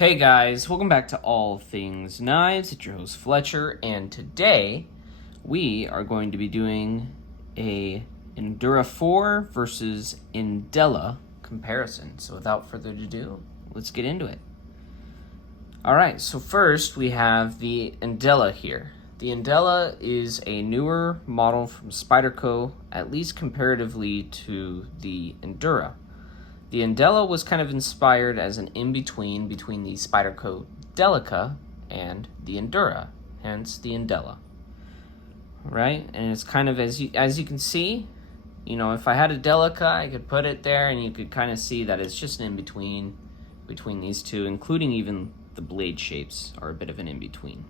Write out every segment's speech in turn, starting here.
Hey guys, welcome back to All Things Knives. It's your host Fletcher, and today we are going to be doing a Endura 4 versus Endela comparison. So without further ado, let's get into it. Alright, so first we have the Endela here. The Endela is a newer model from Spyderco, at least comparatively to the Endura. The Endela was kind of inspired as an in-between between the Spyderco Delica and the Endura, hence the Endela. Right? And it's kind of, as you can see, you know, if I had a Delica, I could put it there and you could kind of see that it's just an in-between between these two, including even the blade shapes are a bit of an in-between.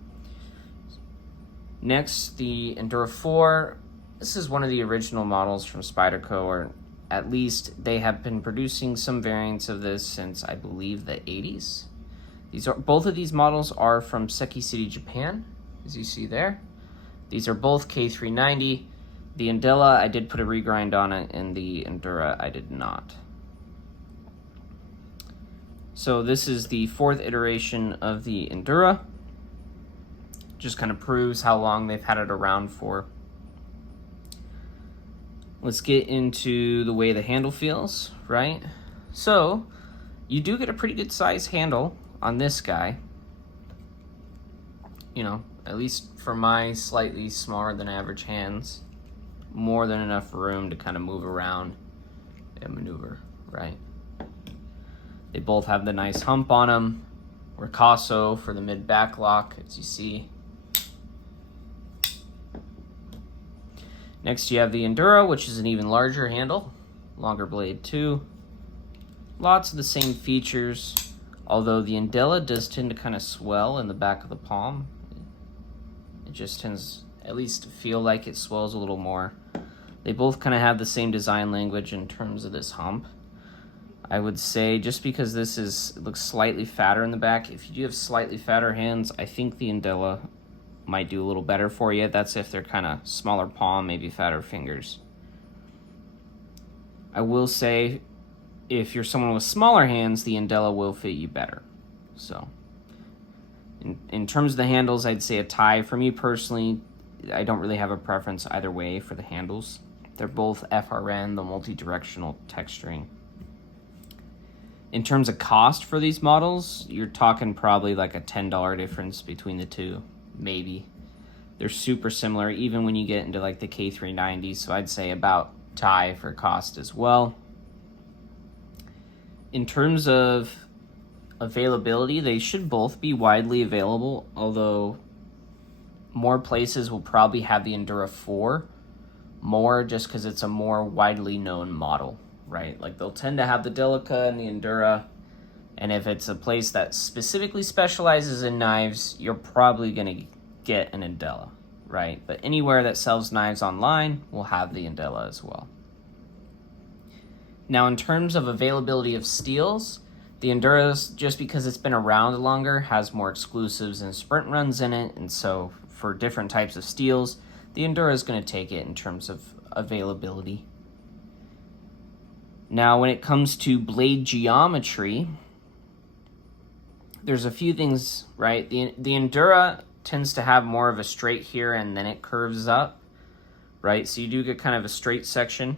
Next, the Endura 4. This is one of the original models from Spyderco, or at least they have been producing some variants of this since, I believe, the 80s. Both of these models are from Seki City, Japan, as you see there. These are both K390. The Endela, I did put a regrind on it, and the Endura, I did not. So this is the fourth iteration of the Endura. Just kind of proves how long they've had it around for. Let's get into the way the handle feels, right? So, you do get a pretty good size handle on this guy. You know, at least for my slightly smaller than average hands. More than enough room to kind of move around and maneuver, right? They both have the nice hump on them. Ricasso for the mid-back lock, as you see. Next you have the Endura, which is an even larger handle, longer blade too. Lots of the same features, although the Endela does tend to kind of swell in the back of the palm. It just tends, at least, to feel like it swells a little more. They both kind of have the same design language in terms of this hump. I would say just because this looks slightly fatter in the back, if you do have slightly fatter hands, I think the Endela might do a little better for you. That's if they're kind of smaller palm, maybe fatter fingers. I will say, if you're someone with smaller hands, the Endela will fit you better. So, in terms of the handles, I'd say a tie. For me personally, I don't really have a preference either way for the handles. They're both FRN, the multi-directional texturing. In terms of cost for these models, you're talking probably like a $10 difference between the two. Maybe. They're super similar even when you get into like the K390, so I'd say about tie for cost as well. In terms of availability, they should both be widely available, although more places will probably have the Endura 4 more just because it's a more widely known model, right? Like they'll tend to have the Delica and the Endura, and if it's a place that specifically specializes in knives, you're probably going to get an Endela, right? But anywhere that sells knives online will have the Endela as well. Now, in terms of availability of steels, the Endura, just because it's been around longer, has more exclusives and sprint runs in it, and so for different types of steels, the Endura is going to take it in terms of availability. Now, when it comes to blade geometry, there's a few things, right? The Endura tends to have more of a straight here and then it curves up, right? So you do get kind of a straight section,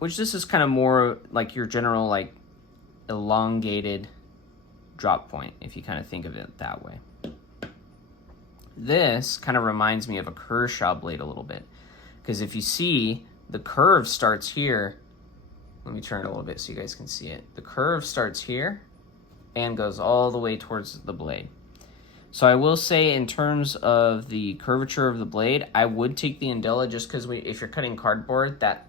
which this is kind of more like your general like elongated drop point, if you kind of think of it that way. This kind of reminds me of a Kershaw blade a little bit, because if you see, the curve starts here. Let me turn it a little bit so you guys can see it. The curve starts here and goes all the way towards the blade. So I will say, in terms of the curvature of the blade, I would take the Endela just because if you're cutting cardboard, that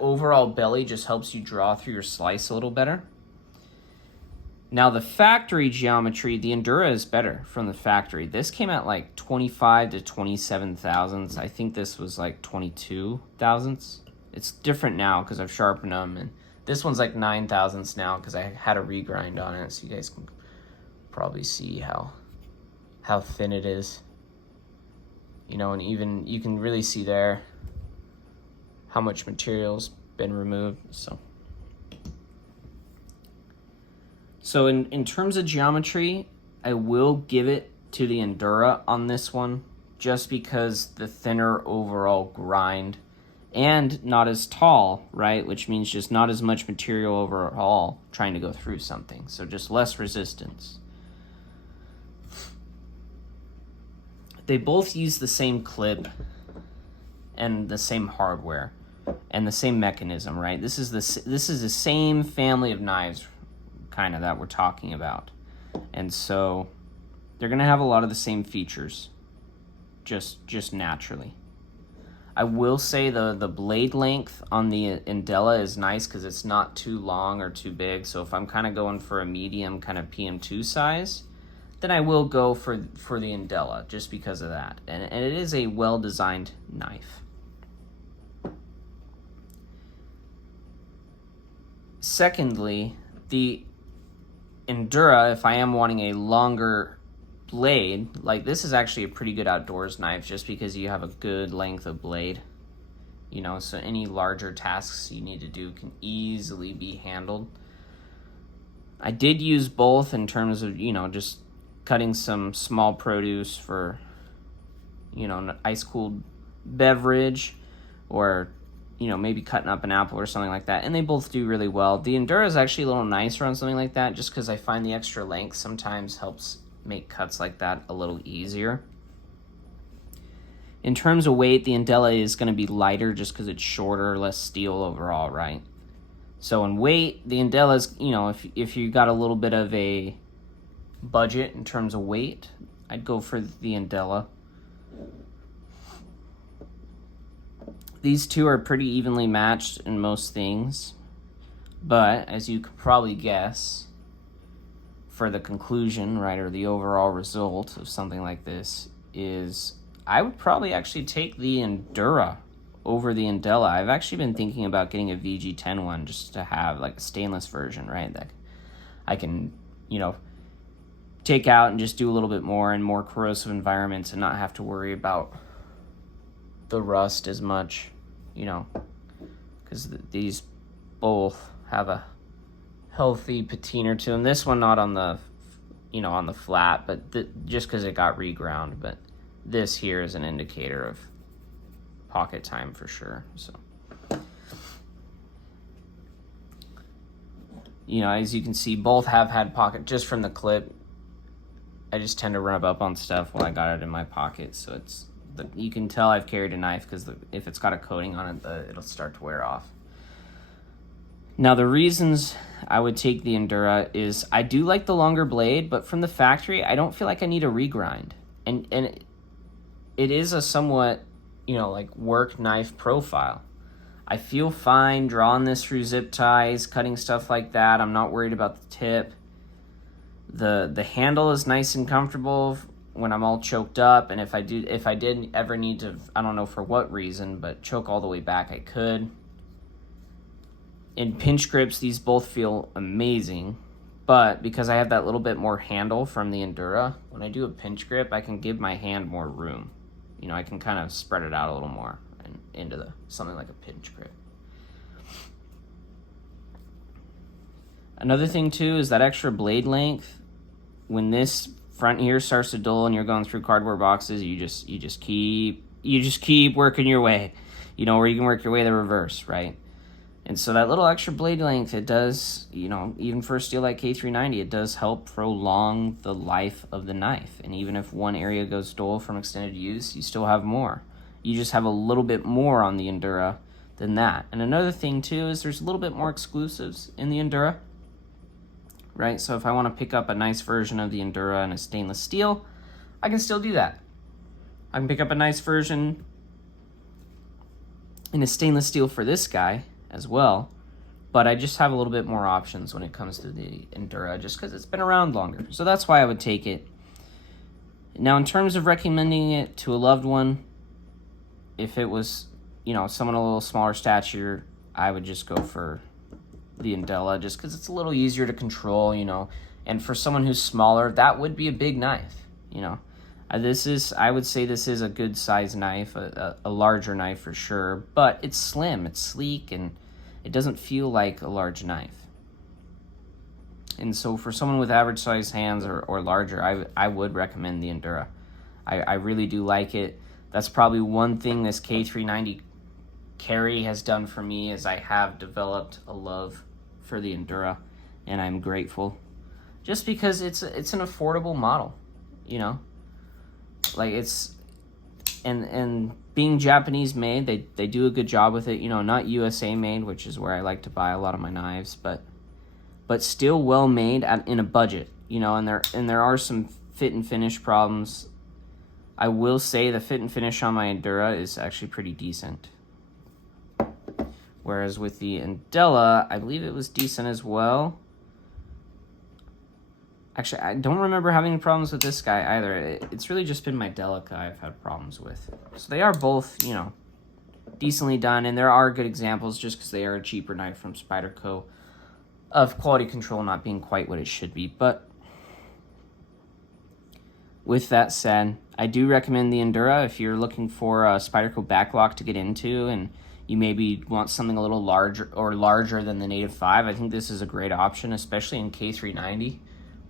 overall belly just helps you draw through your slice a little better. Now the factory geometry, the Endura is better from the factory. This came at like 25 to 27 thousandths. I think this was like 22 thousandths. It's different now because I've sharpened them, and this one's like 9 thousandths now because I had a regrind on it, so you guys can probably see how thin it is. You know, and even you can really see there how much material's been removed. So So in terms of geometry, I will give it to the Endura on this one, just because the thinner overall grind and not as tall, right? Which means just not as much material overall trying to go through something. So just less resistance. They both use the same clip and the same hardware and the same mechanism, right? This is the same family of knives kind of that we're talking about. And so they're going to have a lot of the same features just naturally. I will say the blade length on the Endela is nice because it's not too long or too big. So if I'm kind of going for a medium kind of PM2 size, then I will go for the Endela just because of that. And it is a well-designed knife. Secondly, the Endura, if I am wanting a longer blade, like this is actually a pretty good outdoors knife just because you have a good length of blade, you know, so any larger tasks you need to do can easily be handled. I did use both in terms of, you know, just cutting some small produce for, you know, an ice-cooled beverage, or, you know, maybe cutting up an apple or something like that, and they both do really well. The Endura is actually a little nicer on something like that just because I find the extra length sometimes helps make cuts like that a little easier. In terms of weight, the Endela is going to be lighter just because it's shorter, less steel overall, right? So in weight, the Endela is, you know, if you got a little bit of a budget in terms of weight, I'd go for the Endela. These two are pretty evenly matched in most things, but as you could probably guess, for the conclusion, right, or the overall result of something like this is I would probably actually take the Endura over the Endela. I've actually been thinking about getting a VG10 one just to have like a stainless version, right, that I can, you know, take out and just do a little bit more in more corrosive environments and not have to worry about the rust as much, you know, because these both have a healthy patina to them. This one not on the, you know, on the flat, but just because it got reground. But this here is an indicator of pocket time for sure. So, you know, as you can see, both have had pocket just from the clip. I just tend to rub up on stuff while I got it in my pocket, so it's you can tell I've carried a knife because if it's got a coating on it, it'll start to wear off. Now, the reasons I would take the Endura is I do like the longer blade, but from the factory, I don't feel like I need a regrind. And it is a somewhat, you know, like work knife profile. I feel fine drawing this through zip ties, cutting stuff like that. I'm not worried about the tip. The handle is nice and comfortable when I'm all choked up, and if I did ever need to, I don't know for what reason, but choke all the way back, I could. In pinch grips, these both feel amazing, but because I have that little bit more handle from the Endura, when I do a pinch grip, I can give my hand more room. You know, I can kind of spread it out a little more and into something like a pinch grip. Another thing too is that extra blade length. When this front here starts to dull and you're going through cardboard boxes, you just keep working your way, you know, or you can work your way the reverse, right? And so that little extra blade length, it does, you know, even for a steel like K390, it does help prolong the life of the knife. And even if one area goes dull from extended use, you still have more. You just have a little bit more on the Endura than that. And another thing too is there's a little bit more exclusives in the Endura, right? So if I want to pick up a nice version of the Endura in a stainless steel, I can still do that. I can pick up a nice version in a stainless steel for this guy as well, but I just have a little bit more options when it comes to the Endura just because it's been around longer. So that's why I would take it. Now, in terms of recommending it to a loved one, if it was, you know, someone a little smaller stature, I would just go for the Endela just because it's a little easier to control, you know, and for someone who's smaller, that would be a big knife, you know. I would say this is a good size knife, a larger knife for sure, but it's slim, it's sleek, and it doesn't feel like a large knife. And so for someone with average size hands or larger, I would recommend the Endura. I really do like it. That's probably one thing this K390 carry has done for me, is I have developed a love for the Endura, and I'm grateful. Just because it's an affordable model, you know? Like, it's... And being Japanese made, they do a good job with it. You know, not USA made, which is where I like to buy a lot of my knives, but still well made in a budget. You know, and there are some fit and finish problems. I will say the fit and finish on my Endura is actually pretty decent. Whereas with the Endela, I believe it was decent as well. Actually, I don't remember having problems with this guy either. It's really just been my Delica I've had problems with. So they are both, you know, decently done. And there are good examples, just because they are a cheaper knife from Spyderco, of quality control not being quite what it should be. But with that said, I do recommend the Endura if you're looking for a Spyderco backlock to get into, and you maybe want something a little larger than the Native 5. I think this is a great option, especially in K390.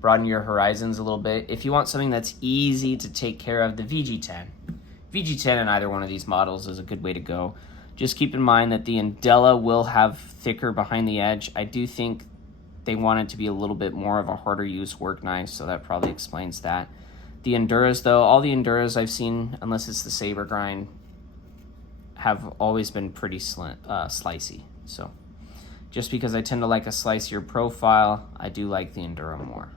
Broaden your horizons a little bit. If you want something that's easy to take care of, the VG10. VG10 in either one of these models is a good way to go. Just keep in mind that the Endela will have thicker behind the edge. I do think they want it to be a little bit more of a harder use work knife, so that probably explains that. The Enduras, though, all the Enduras I've seen, unless it's the saber grind, have always been pretty slicey. So just because I tend to like a slicier profile, I do like the Endura more.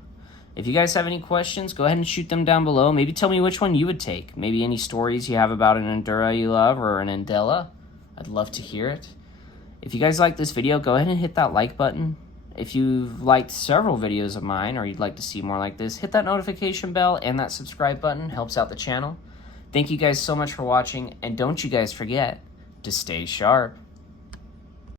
If you guys have any questions, go ahead and shoot them down below. Maybe tell me which one you would take. Maybe any stories you have about an Endura you love, or an Endela. I'd love to hear it. If you guys like this video, go ahead and hit that like button. If you've liked several videos of mine, or you'd like to see more like this, hit that notification bell and that subscribe button. Helps out the channel. Thank you guys so much for watching, and don't you guys forget to stay sharp.